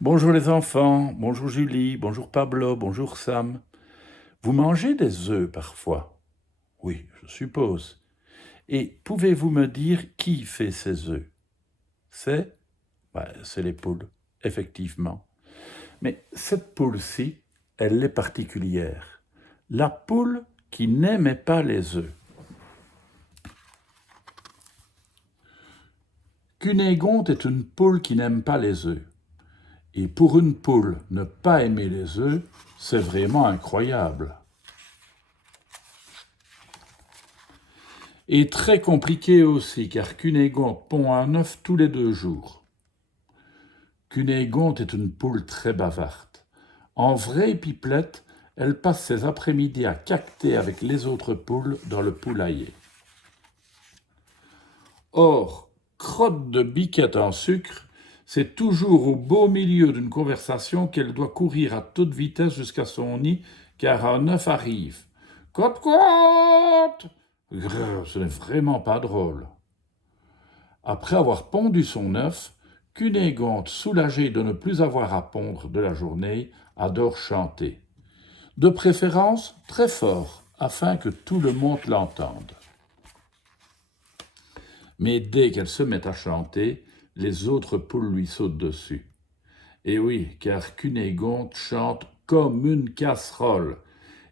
Bonjour les enfants, bonjour Julie, bonjour Pablo, bonjour Sam. Vous mangez des œufs parfois? Oui, je suppose. Et pouvez-vous me dire qui fait ces œufs? C'est c'est les poules, effectivement. Mais cette poule-ci, elle est particulière. La poule qui n'aimait pas les œufs. Cunégonde est une poule qui n'aime pas les œufs. Et pour une poule, ne pas aimer les œufs, c'est vraiment incroyable. Et très compliqué aussi, car Cunégonde pond un œuf tous les 2 jours. Cunégonde est une poule très bavarde. En vraie pipelette, elle passe ses après-midi à caqueter avec les autres poules dans le poulailler. Or, crotte de biquette en sucre, c'est toujours au beau milieu d'une conversation qu'elle doit courir à toute vitesse jusqu'à son nid, car un œuf arrive. Cote, cote! Ce n'est vraiment pas drôle. Après avoir pondu son œuf, Cunégonde, soulagée de ne plus avoir à pondre de la journée, adore chanter. De préférence très fort, afin que tout le monde l'entende. Mais dès qu'elle se met à chanter, les autres poules lui sautent dessus. Et oui, car Cunégonde chante comme une casserole,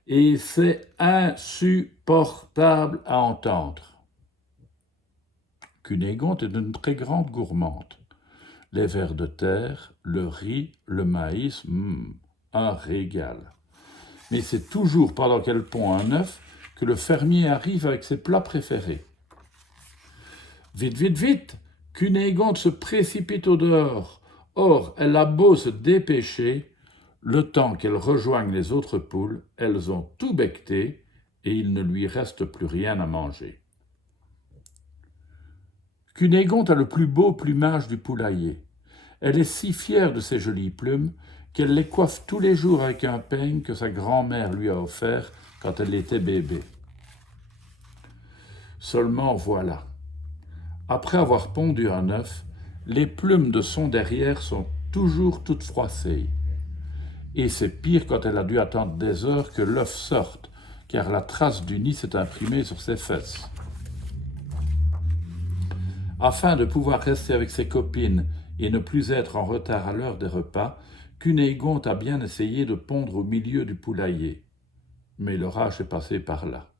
et c'est insupportable à entendre. Cunégonde est une très grande gourmande. Les vers de terre, le riz, le maïs, un régal. Mais c'est toujours pendant qu'elle pond un œuf que le fermier arrive avec ses plats préférés. Vite, vite, vite! Cunégonde se précipite au dehors. Or, elle a beau se dépêcher, le temps qu'elle rejoigne les autres poules, elles ont tout becqueté et il ne lui reste plus rien à manger. Cunégonde a le plus beau plumage du poulailler. Elle est si fière de ses jolies plumes qu'elle les coiffe tous les jours avec un peigne que sa grand-mère lui a offert quand elle était bébé. Seulement voilà, après avoir pondu un œuf, les plumes de son derrière sont toujours toutes froissées. Et c'est pire quand elle a dû attendre des heures que l'œuf sorte, car la trace du nid s'est imprimée sur ses fesses. Afin de pouvoir rester avec ses copines et ne plus être en retard à l'heure des repas, Cunégonde a bien essayé de pondre au milieu du poulailler. Mais l'orage est passé par là.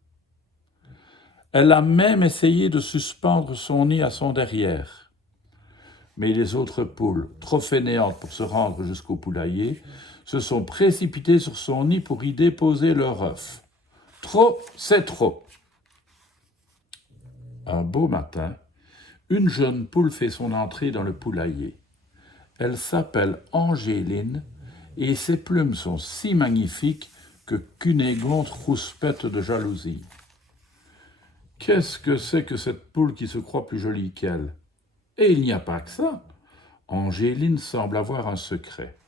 Elle a même essayé de suspendre son nid à son derrière. Mais les autres poules, trop fainéantes pour se rendre jusqu'au poulailler, se sont précipitées sur son nid pour y déposer leur œuf. Trop, c'est trop. Un beau matin, une jeune poule fait son entrée dans le poulailler. Elle s'appelle Angéline et ses plumes sont si magnifiques que Cunégonde rouspète de jalousie. Qu'est-ce que c'est que cette poule qui se croit plus jolie qu'elle? Et il n'y a pas que ça. Angéline semble avoir un secret.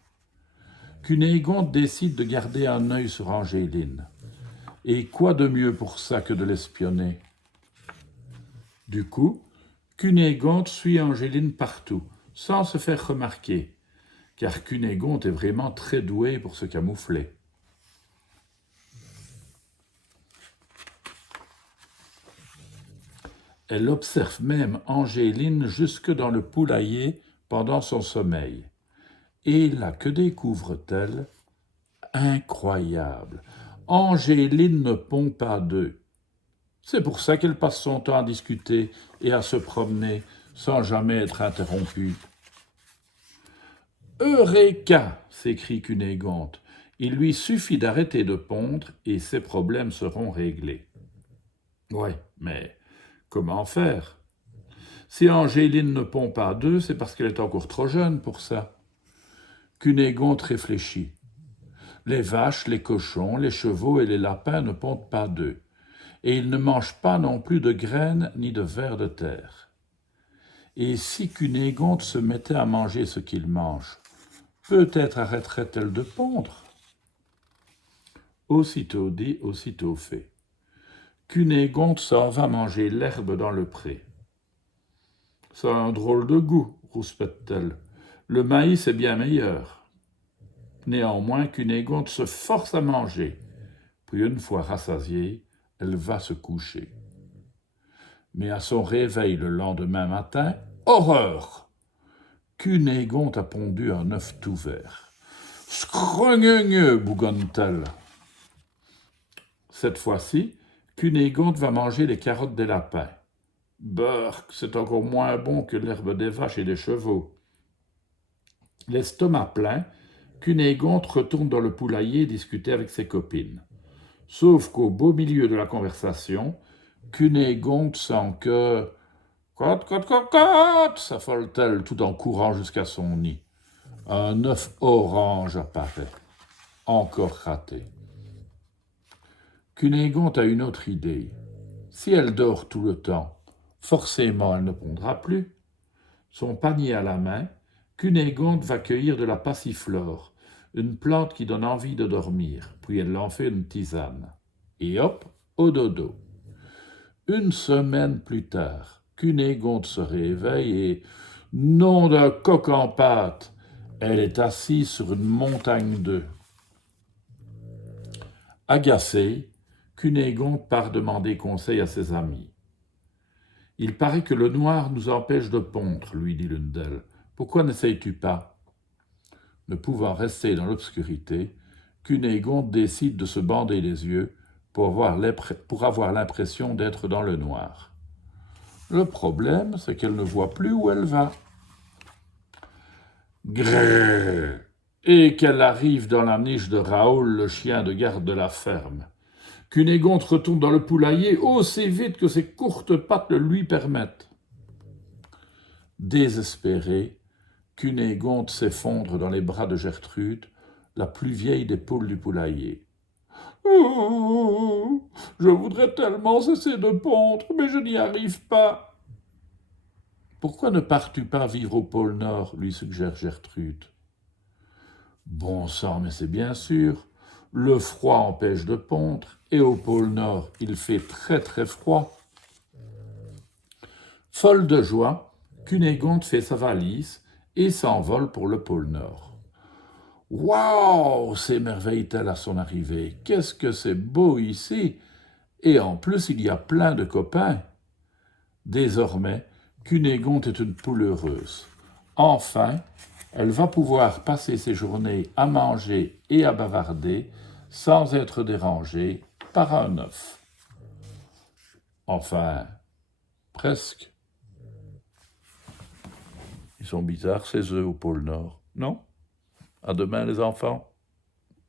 Cunégonde décide de garder un œil sur Angéline. Et quoi de mieux pour ça que de l'espionner? Du coup, Cunégonde suit Angéline partout, sans se faire remarquer, car Cunégonde est vraiment très douée pour se camoufler. Elle observe même Angéline jusque dans le poulailler pendant son sommeil. Et là, que découvre-t-elle? Incroyable! Angéline ne pond pas d'œufs. C'est pour ça qu'elle passe son temps à discuter et à se promener sans jamais être interrompue. Eureka! S'écrie Cunégonde. Il lui suffit d'arrêter de pondre et ses problèmes seront réglés. Ouais, mais comment faire? Si Angéline ne pond pas d'œufs, c'est parce qu'elle est encore trop jeune pour ça. Cunégonde réfléchit. Les vaches, les cochons, les chevaux et les lapins ne pondent pas d'œufs. Et ils ne mangent pas non plus de graines ni de vers de terre. Et si Cunégonde se mettait à manger ce qu'ils mangent, peut-être arrêterait-elle de pondre? Aussitôt dit, aussitôt fait. Cunégonde s'en va manger l'herbe dans le pré. Ça a un drôle de goût, rouspète-t-elle. Le maïs est bien meilleur. Néanmoins, Cunégonde se force à manger, puis une fois rassasiée, elle va se coucher. Mais à son réveil le lendemain matin, horreur! Cunégonde a pondu un œuf tout vert. Scrogneux, bougonne-t-elle. Cette fois-ci, Cunégonde va manger les carottes des lapins. Burk, c'est encore moins bon que l'herbe des vaches et des chevaux. L'estomac plein, Cunégonde retourne dans le poulailler discuter avec ses copines. Sauf qu'au beau milieu de la conversation, Cunégonde sent que cote, cote, cote, cote, s'affole-t-elle tout en courant jusqu'à son nid. Un œuf orange apparaît. Encore raté. Cunégonde a une autre idée. Si elle dort tout le temps, forcément elle ne pondra plus. Son panier à la main, Cunégonde va cueillir de la passiflore, une plante qui donne envie de dormir, puis elle en fait une tisane. Et hop, au dodo. Une semaine plus tard, Cunégonde se réveille et, nom d'un coq en pâte, elle est assise sur une montagne d'œufs. Agacée, Cunégonde part demander conseil à ses amis. « Il paraît que le noir nous empêche de pondre, lui dit l'une d'elles. Pourquoi n'essayes-tu pas ?» Ne pouvant rester dans l'obscurité, Cunégonde décide de se bander les yeux pour avoir l'impression d'être dans le noir. Le problème, c'est qu'elle ne voit plus où elle va. Grrr! Et qu'elle arrive dans la niche de Raoul, le chien de garde de la ferme. Cunégonde retourne dans le poulailler aussi vite que ses courtes pattes le lui permettent. Désespérée, Cunégonde s'effondre dans les bras de Gertrude, la plus vieille des poules du poulailler. « Oh, je voudrais tellement cesser de pondre, mais je n'y arrive pas. »« Pourquoi ne pars-tu pas vivre au pôle Nord ?» lui suggère Gertrude. « Bon sang, mais c'est bien sûr. Le froid empêche de pondre, et au pôle Nord, il fait très très froid. » Folle de joie, Cunégonde fait sa valise et s'envole pour le pôle Nord. « Waouh !» s'émerveille-t-elle à son arrivée. « Qu'est-ce que c'est beau ici ! Et en plus, il y a plein de copains. » Désormais, Cunégonde est une poule heureuse. Enfin, elle va pouvoir passer ses journées à manger et à bavarder sans être dérangée par un œuf. Enfin, presque. Ils sont bizarres, ces œufs au pôle Nord, non ? À demain, les enfants.